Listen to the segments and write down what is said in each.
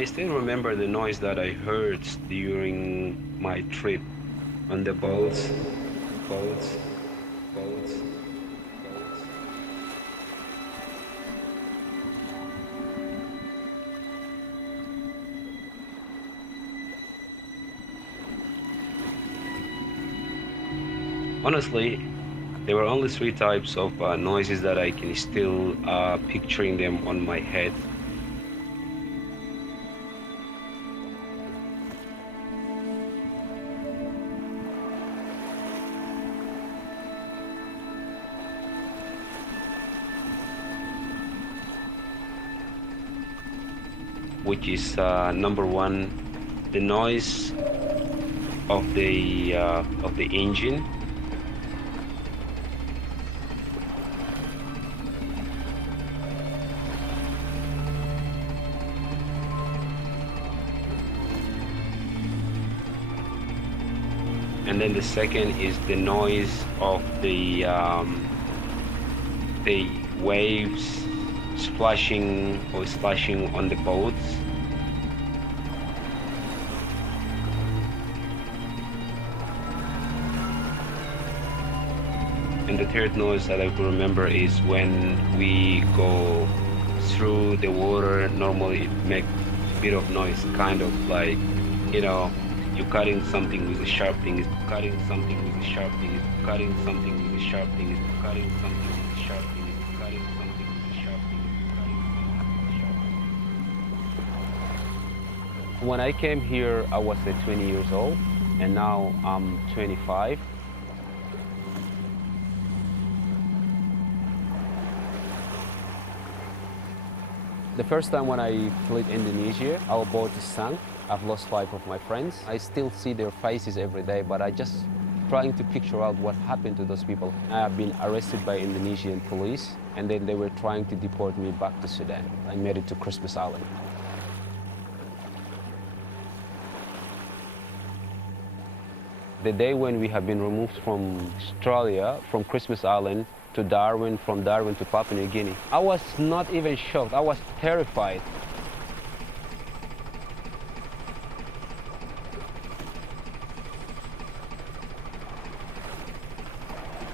I still remember the noise that I heard during my trip on the boats, boats, boats, boats. Honestly, there were only three types of noises that I can still picturing them on my head. Which is number one, the noise of the engine. And then the second is the noise of the waves splashing or splashing on the boats. And the third noise that I remember is when we go through the water. Normally it makes a bit of noise, kind of like, you know, you're cutting something with a sharp thing, cutting something with a sharp thing, cutting something with a sharp thing, cutting something with a sharp thing, cutting something with a sharp thing, cutting something with a sharp thing. When I came here, I was 20 years old, and now I'm 25. The first time when I fled Indonesia, our boat is sunk. I've lost 5 of my friends. I still see their faces every day, but I just trying to picture out what happened to those people. I have been arrested by Indonesian police, and then they were trying to deport me back to Sudan. I made it to Christmas Island. The day when we have been removed from Australia, from Christmas Island to Darwin, from Darwin to Papua New Guinea, I was not even shocked. I was terrified.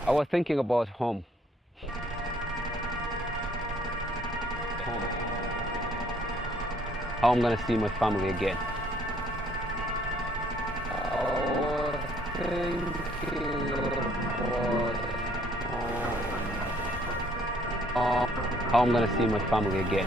I was thinking about home. Home. How I'm gonna see my family again. How I'm gonna see my family again.